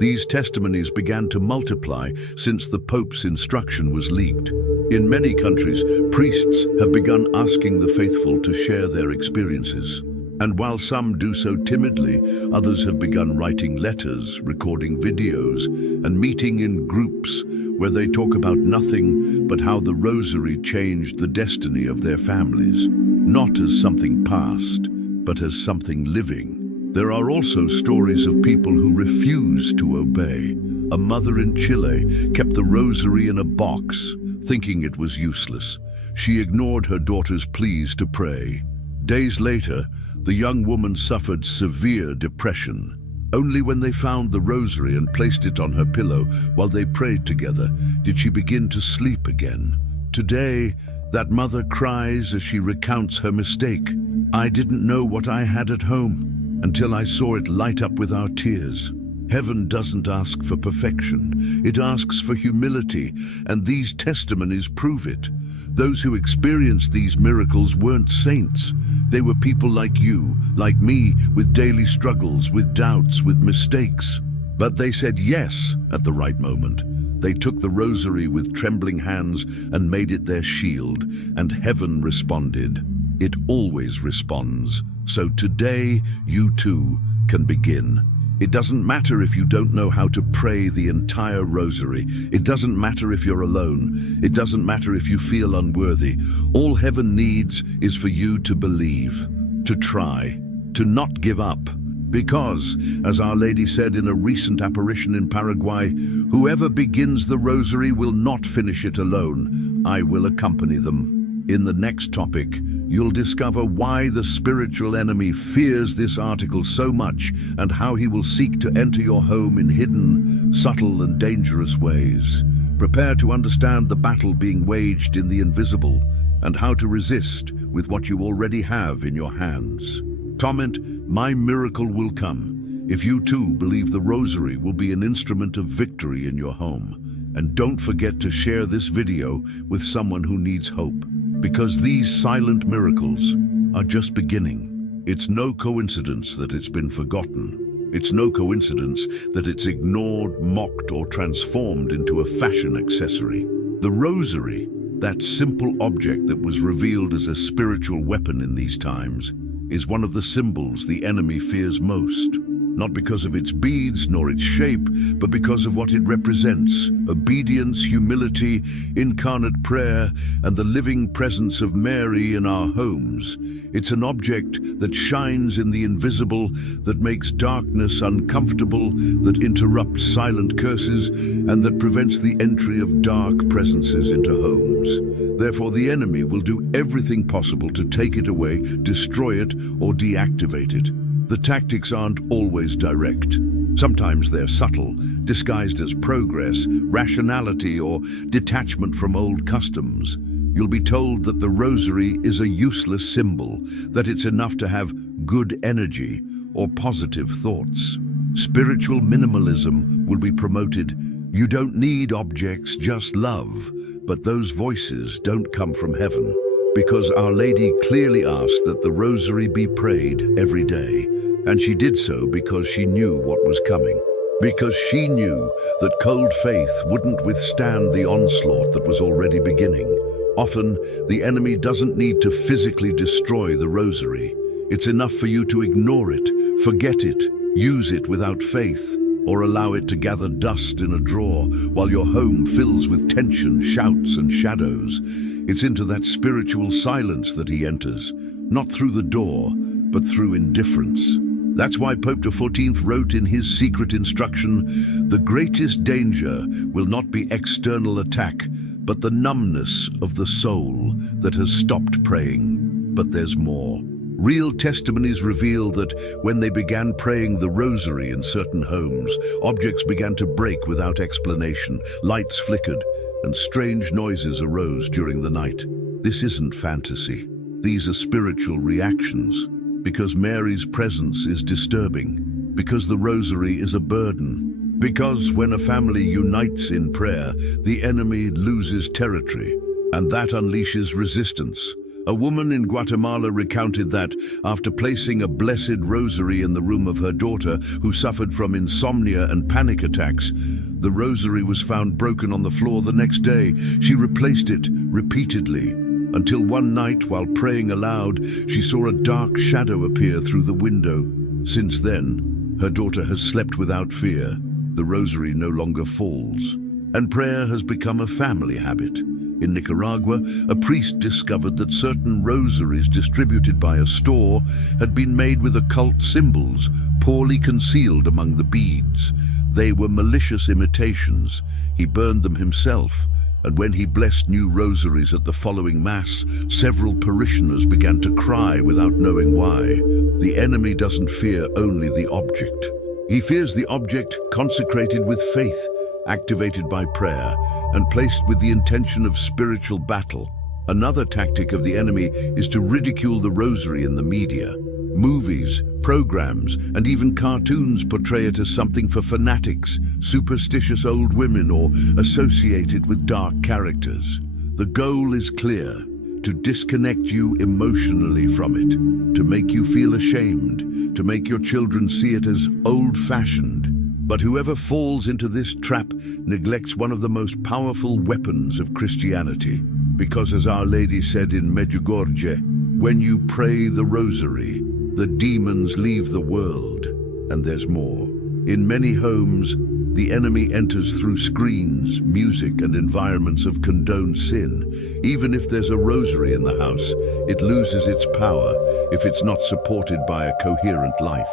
These testimonies began to multiply since the Pope's instruction was leaked. In many countries, priests have begun asking the faithful to share their experiences. And while some do so timidly, others have begun writing letters, recording videos, and meeting in groups where they talk about nothing but how the rosary changed the destiny of their families, not as something past, but as something living. There are also stories of people who refuse to obey. A mother in Chile kept the rosary in a box, thinking it was useless. She ignored her daughter's pleas to pray. Days later, the young woman suffered severe depression. Only when they found the rosary and placed it on her pillow while they prayed together did she begin to sleep again. Today, that mother cries as she recounts her mistake. "I didn't know what I had at home until I saw it light up with our tears." Heaven doesn't ask for perfection, it asks for humility, and these testimonies prove it. Those who experienced these miracles weren't saints. They were people like you, like me, with daily struggles, with doubts, with mistakes. But they said yes at the right moment. They took the rosary with trembling hands and made it their shield, and heaven responded. It always responds. So today, you too can begin. It doesn't matter if you don't know how to pray the entire rosary. It doesn't matter if you're alone. It doesn't matter if you feel unworthy. All heaven needs is for you to believe, to try, to not give up. Because, as Our Lady said in a recent apparition in Paraguay, whoever begins the rosary will not finish it alone. I will accompany them. In the next topic, you'll discover why the spiritual enemy fears this article so much and how he will seek to enter your home in hidden, subtle and dangerous ways. Prepare to understand the battle being waged in the invisible and how to resist with what you already have in your hands. Comment, "My miracle will come," if you too believe the rosary will be an instrument of victory in your home. And don't forget to share this video with someone who needs hope. Because these silent miracles are just beginning. It's no coincidence that it's been forgotten. It's no coincidence that it's ignored, mocked, or transformed into a fashion accessory. The rosary, that simple object that was revealed as a spiritual weapon in these times, is one of the symbols the enemy fears most. Not because of its beads nor its shape, but because of what it represents: obedience, humility, incarnate prayer, and the living presence of Mary in our homes. It's an object that shines in the invisible, that makes darkness uncomfortable, that interrupts silent curses, and that prevents the entry of dark presences into homes. Therefore, the enemy will do everything possible to take it away, destroy it, or deactivate it. The tactics aren't always direct. Sometimes they're subtle, disguised as progress, rationality, or detachment from old customs. You'll be told that the rosary is a useless symbol, that it's enough to have good energy or positive thoughts. Spiritual minimalism will be promoted. You don't need objects, just love. But those voices don't come from heaven, because Our Lady clearly asked that the rosary be prayed every day. And she did so because she knew what was coming. Because she knew that cold faith wouldn't withstand the onslaught that was already beginning. Often, the enemy doesn't need to physically destroy the rosary. It's enough for you to ignore it, forget it, use it without faith, or allow it to gather dust in a drawer while your home fills with tension, shouts, and shadows. It's into that spiritual silence that he enters, not through the door, but through indifference. That's why Pope XIV wrote in his secret instruction, "The greatest danger will not be external attack, but the numbness of the soul that has stopped praying." But there's more. Real testimonies reveal that when they began praying the rosary in certain homes, objects began to break without explanation, lights flickered, and strange noises arose during the night. This isn't fantasy. These are spiritual reactions. Because Mary's presence is disturbing, because the rosary is a burden, because when a family unites in prayer, the enemy loses territory, and that unleashes resistance. A woman in Guatemala recounted that, after placing a blessed rosary in the room of her daughter, who suffered from insomnia and panic attacks, the rosary was found broken on the floor the next day. She replaced it repeatedly, until one night, while praying aloud, she saw a dark shadow appear through the window. Since then, her daughter has slept without fear. The rosary no longer falls, and prayer has become a family habit. In Nicaragua, a priest discovered that certain rosaries distributed by a store had been made with occult symbols, poorly concealed among the beads. They were malicious imitations. He burned them himself, and when he blessed new rosaries at the following Mass, several parishioners began to cry without knowing why. The enemy doesn't fear only the object. He fears the object consecrated with faith, activated by prayer, and placed with the intention of spiritual battle. Another tactic of the enemy is to ridicule the rosary in the media. Movies, programs, and even cartoons portray it as something for fanatics, superstitious old women, or associated with dark characters. The goal is clear: to disconnect you emotionally from it, to make you feel ashamed, to make your children see it as old-fashioned. But whoever falls into this trap neglects one of the most powerful weapons of Christianity. Because as Our Lady said in Medjugorje, when you pray the rosary, the demons leave the world. And there's more. In many homes, the enemy enters through screens, music, and environments of condoned sin. Even if there's a rosary in the house, it loses its power if it's not supported by a coherent life.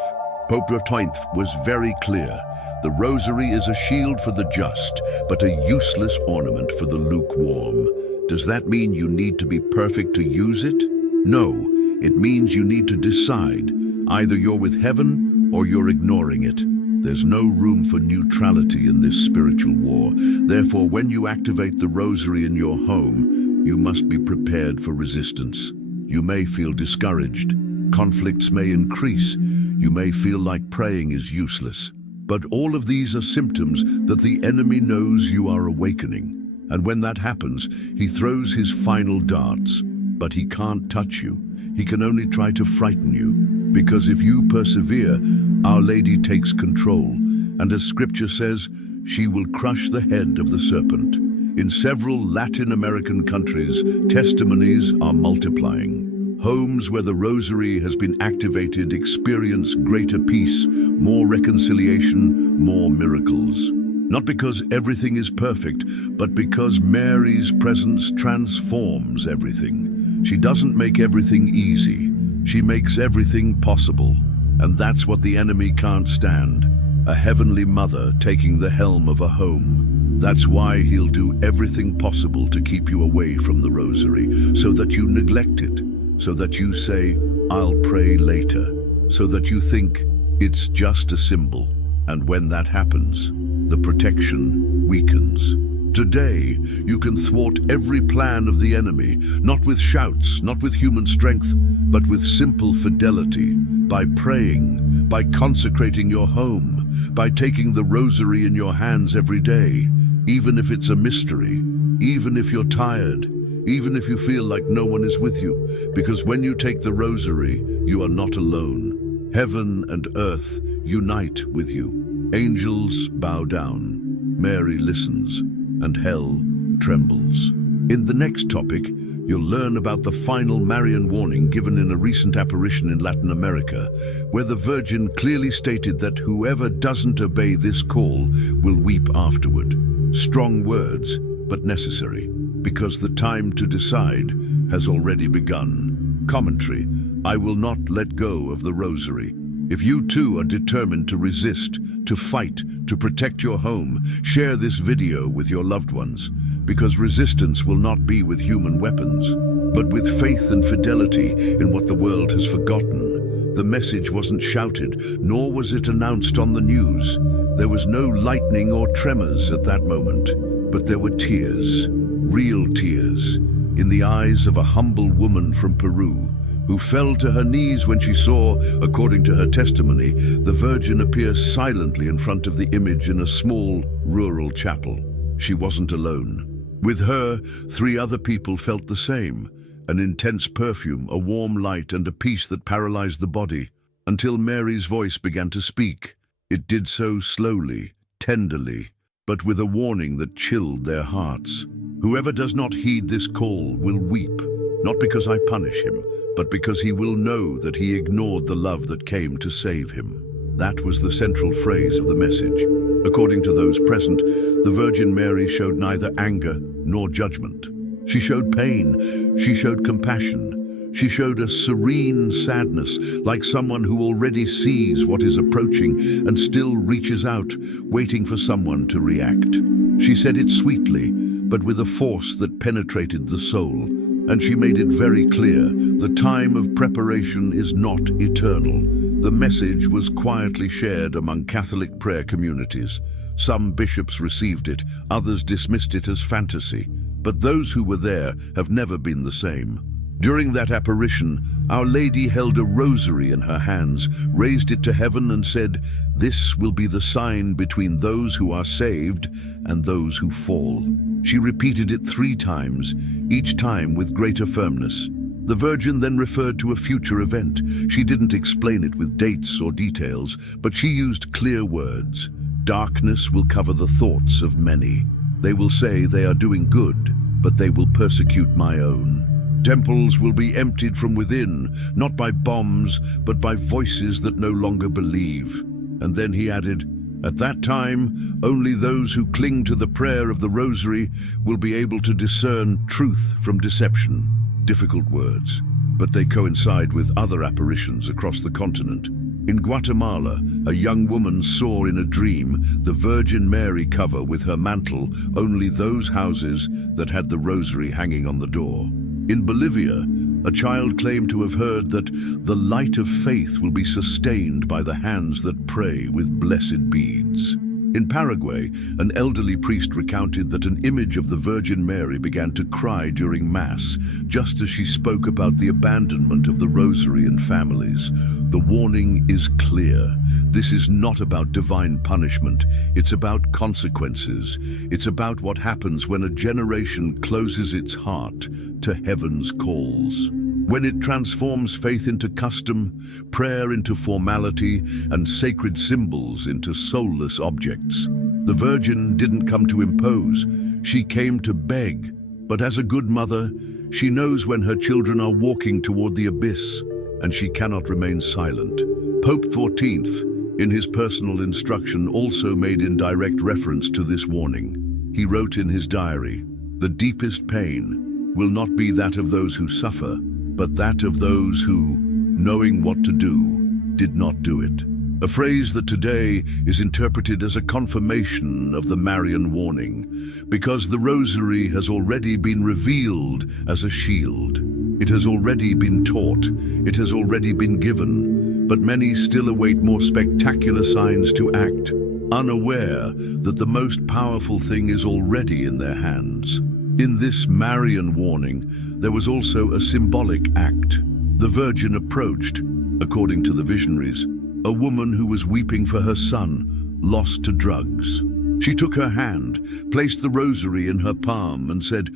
Pope XII was very clear. The rosary is a shield for the just, but a useless ornament for the lukewarm. Does that mean you need to be perfect to use it? No, it means you need to decide. Either you're with heaven or you're ignoring it. There's no room for neutrality in this spiritual war. Therefore, when you activate the rosary in your home, you must be prepared for resistance. You may feel discouraged. Conflicts may increase. You may feel like praying is useless. But all of these are symptoms that the enemy knows you are awakening. And when that happens, he throws his final darts. But he can't touch you. He can only try to frighten you. Because if you persevere, Our Lady takes control. And as Scripture says, she will crush the head of the serpent. In several Latin American countries, testimonies are multiplying. Homes where the rosary has been activated experience greater peace, more reconciliation, more miracles. Not because everything is perfect, but because Mary's presence transforms everything. She doesn't make everything easy. She makes everything possible. And that's what the enemy can't stand. A heavenly mother taking the helm of a home. That's why he'll do everything possible to keep you away from the rosary, so that you neglect it. So that you say, I'll pray later. So that you think it's just a symbol. And when that happens, the protection weakens. Today, you can thwart every plan of the enemy, not with shouts, not with human strength, but with simple fidelity, by praying, by consecrating your home, by taking the rosary in your hands every day, even if it's a mystery, even if you're tired, even if you feel like no one is with you, because when you take the rosary, you are not alone. Heaven and earth unite with you. Angels bow down. Mary listens, and hell trembles. In the next topic, you'll learn about the final Marian warning given in a recent apparition in Latin America, where the Virgin clearly stated that whoever doesn't obey this call will weep afterward. Strong words, but necessary, because the time to decide has already begun. Commentary: I will not let go of the rosary. If you too are determined to resist, to fight, to protect your home, share this video with your loved ones, because resistance will not be with human weapons, but with faith and fidelity in what the world has forgotten. The message wasn't shouted, nor was it announced on the news. There was no lightning or tremors at that moment, but there were tears, real tears, in the eyes of a humble woman from Peru, who fell to her knees when she saw, according to her testimony, the Virgin appear silently in front of the image in a small, rural chapel. She wasn't alone. With her, 3 other people felt the same: an intense perfume, a warm light, and a peace that paralyzed the body, until Mary's voice began to speak. It did so slowly, tenderly, but with a warning that chilled their hearts. Whoever does not heed this call will weep, not because I punish him, but because he will know that he ignored the love that came to save him. That was the central phrase of the message. According to those present, the Virgin Mary showed neither anger nor judgment. She showed pain, she showed compassion, she showed a serene sadness, like someone who already sees what is approaching and still reaches out, waiting for someone to react. She said it sweetly, but with a force that penetrated the soul. And she made it very clear, the time of preparation is not eternal. The message was quietly shared among Catholic prayer communities. Some bishops received it, others dismissed it as fantasy. But those who were there have never been the same. During that apparition, Our Lady held a rosary in her hands, raised it to heaven and said, "This will be the sign between those who are saved and those who fall." She repeated it 3 times, each time with greater firmness. The Virgin then referred to a future event. She didn't explain it with dates or details, but she used clear words. Darkness will cover the thoughts of many. They will say they are doing good, but they will persecute my own. Temples will be emptied from within, not by bombs, but by voices that no longer believe. And then he added, at that time, only those who cling to the prayer of the Rosary will be able to discern truth from deception. Difficult words, but they coincide with other apparitions across the continent. In Guatemala, a young woman saw in a dream the Virgin Mary cover with her mantle only those houses that had the Rosary hanging on the door. In Bolivia, a child claimed to have heard that the light of faith will be sustained by the hands that pray with blessed beads. In Paraguay, an elderly priest recounted that an image of the Virgin Mary began to cry during Mass, just as she spoke about the abandonment of the Rosary and families. The warning is clear. This is not about divine punishment. It's about consequences. It's about what happens when a generation closes its heart to heaven's calls. When it transforms faith into custom, prayer into formality, and sacred symbols into soulless objects. The Virgin didn't come to impose, she came to beg. But as a good mother, she knows when her children are walking toward the abyss, and she cannot remain silent. Pope XIV, in his personal instruction, also made indirect reference to this warning. He wrote in his diary, "The deepest pain will not be that of those who suffer, but that of those who, knowing what to do, did not do it." A phrase that today is interpreted as a confirmation of the Marian warning, because the Rosary has already been revealed as a shield. It has already been taught, it has already been given, but many still await more spectacular signs to act, unaware that the most powerful thing is already in their hands. In this Marian warning, there was also a symbolic act. The Virgin approached, according to the visionaries, a woman who was weeping for her son, lost to drugs. She took her hand, placed the Rosary in her palm, and said,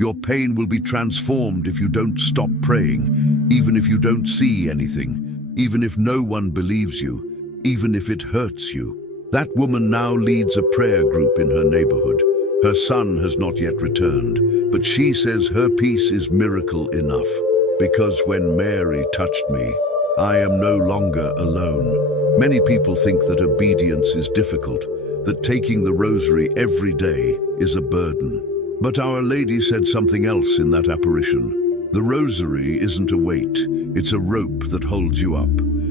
"Your pain will be transformed if you don't stop praying, even if you don't see anything. even if no one believes you, even if it hurts you. That woman now leads a prayer group in her neighborhood. Her son has not yet returned, but she says her peace is miracle enough. Because when Mary touched me, I am no longer alone. Many people think that obedience is difficult, that taking the rosary every day is a burden. But Our Lady said something else in that apparition. The rosary isn't a weight, it's a rope that holds you up.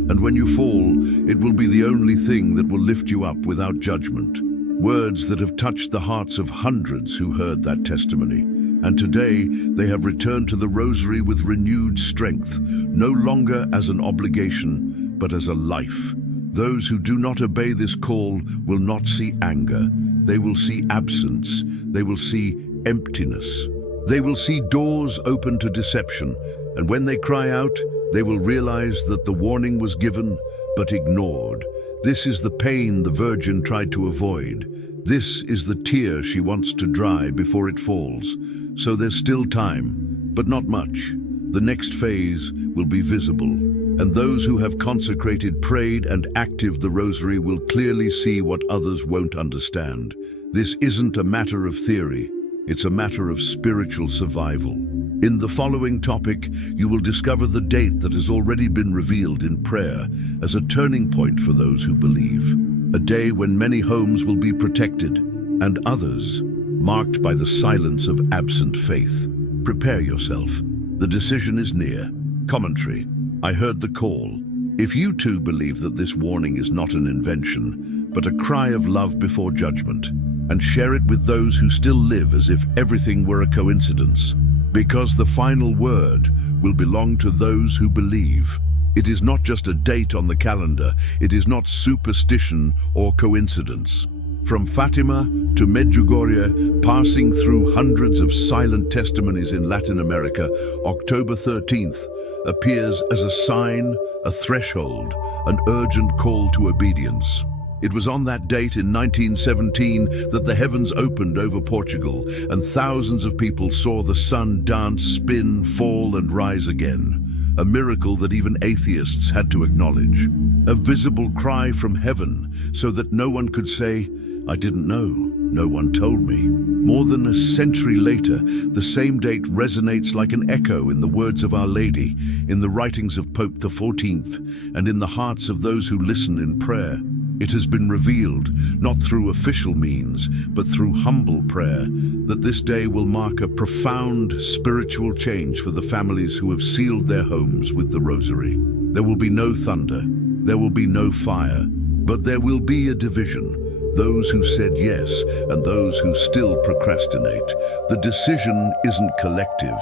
And when you fall, it will be the only thing that will lift you up without judgment. Words that have touched the hearts of hundreds who heard that testimony. And today, they have returned to the rosary with renewed strength, no longer as an obligation, but as a life. Those who do not obey this call will not see anger. They will see absence. They will see emptiness. They will see doors open to deception. And when they cry out, they will realize that the warning was given, but ignored. This is the pain the Virgin tried to avoid. This is the tear she wants to dry before it falls. So there's still time, but not much. The next phase will be visible, and those who have consecrated, prayed, and active the rosary will clearly see what others won't understand. This isn't a matter of theory, it's a matter of spiritual survival. In the following topic, you will discover the date that has already been revealed in prayer as a turning point for those who believe. A day when many homes will be protected, and others marked by the silence of absent faith. Prepare yourself. The decision is near. Commentary. I heard the call. If you too believe that this warning is not an invention, but a cry of love before judgment, and share it with those who still live as if everything were a coincidence, because the final word will belong to those who believe. It is not just a date on the calendar. It is not superstition or coincidence. From Fatima to Medjugorje, passing through hundreds of silent testimonies in Latin America, October 13th appears as a sign, a threshold, an urgent call to obedience. It was on that date in 1917 that the heavens opened over Portugal, and thousands of people saw the sun dance, spin, fall, and rise again. A miracle that even atheists had to acknowledge. A visible cry from heaven, so that no one could say, "I didn't know, no one told me." More than a century later, the same date resonates like an echo in the words of Our Lady, in the writings of Pope XIV, and in the hearts of those who listen in prayer. It has been revealed, not through official means, but through humble prayer, that this day will mark a profound spiritual change for the families who have sealed their homes with the rosary. There will be no thunder, there will be no fire, but there will be a division. Those who said yes and those who still procrastinate. The decision isn't collective,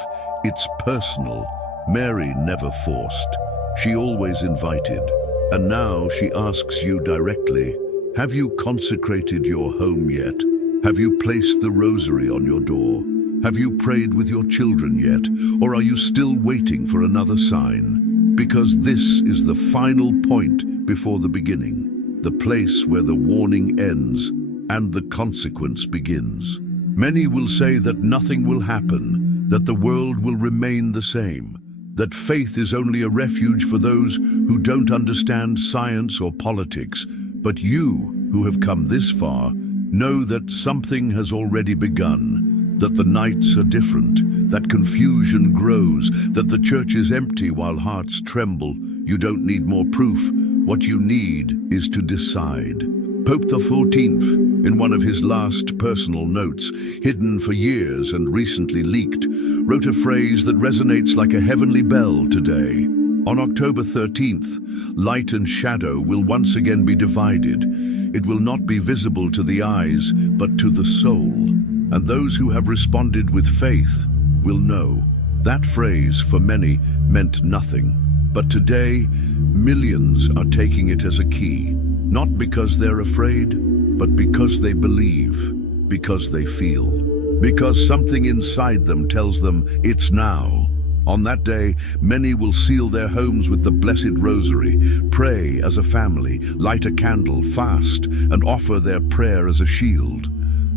it's personal. Mary never forced. She always invited. And now she asks you directly, have you consecrated your home yet? Have you placed the rosary on your door? Have you prayed with your children yet? Or are you still waiting for another sign? Because this is the final point before the beginning, the place where the warning ends and the consequence begins. Many will say that nothing will happen, that the world will remain the same, that faith is only a refuge for those who don't understand science or politics. But you, who have come this far, know that something has already begun, that the nights are different, that confusion grows, that the church is empty while hearts tremble. You don't need more proof. What you need is to decide. Pope XIV, in one of his last personal notes, hidden for years and recently leaked, wrote a phrase that resonates like a heavenly bell today. On October 13th, light and shadow will once again be divided. It will not be visible to the eyes, but to the soul. And those who have responded with faith will know. That phrase, for many, meant nothing. But today, millions are taking it as a key. Not because they're afraid, but because they believe, because they feel, because something inside them tells them it's now. On that day, many will seal their homes with the Blessed Rosary, pray as a family, light a candle, fast, and offer their prayer as a shield.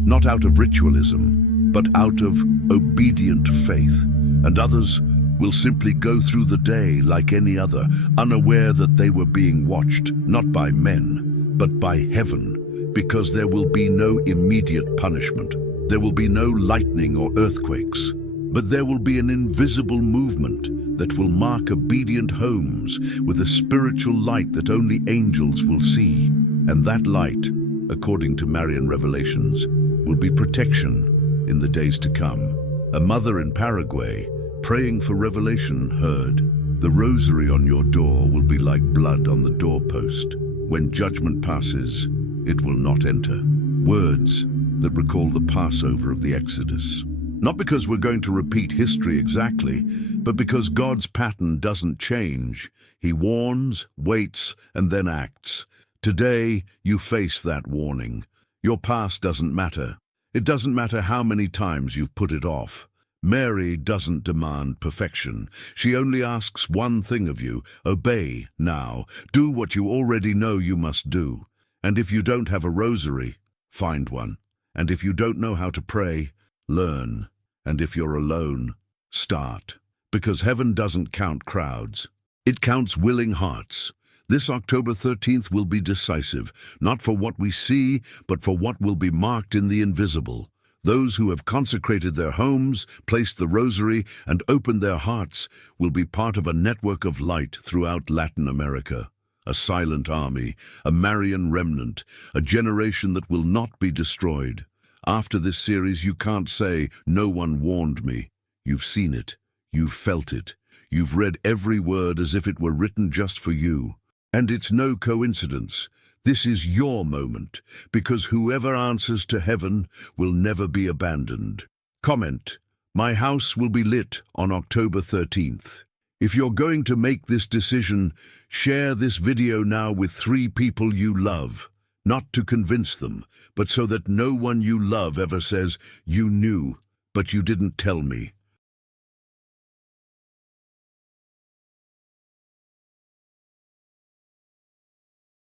Not out of ritualism, but out of obedient faith. And others will simply go through the day like any other, unaware that they were being watched, not by men, but by heaven, because there will be no immediate punishment. There will be no lightning or earthquakes, but there will be an invisible movement that will mark obedient homes with a spiritual light that only angels will see. And that light, according to Marian revelations, will be protection in the days to come. A mother in Paraguay, praying for revelation, heard, "The rosary on your door will be like blood on the doorpost. When judgment passes, it will not enter." Words that recall the Passover of the Exodus. Not because we're going to repeat history exactly, but because God's pattern doesn't change. He warns, waits, and then acts. Today, you face that warning. Your past doesn't matter. It doesn't matter how many times you've put it off. Mary doesn't demand perfection. She only asks one thing of you: obey now. Do what you already know you must do. And if you don't have a rosary, find one. And if you don't know how to pray, learn. And if you're alone, start. Because heaven doesn't count crowds. It counts willing hearts. This October 13th will be decisive, not for what we see, but for what will be marked in the invisible. Those who have consecrated their homes, placed the rosary, and opened their hearts will be part of a network of light throughout Latin America. A silent army, a Marian remnant, a generation that will not be destroyed. After this series, you can't say, "No one warned me." You've seen it. You've felt it. You've read every word as if it were written just for you. And it's no coincidence. This is your moment, because whoever answers to heaven will never be abandoned. Comment: "My house will be lit on October 13th. If you're going to make this decision, share this video now with 3 people you love. Not to convince them, but so that no one you love ever says, "You knew, but you didn't tell me."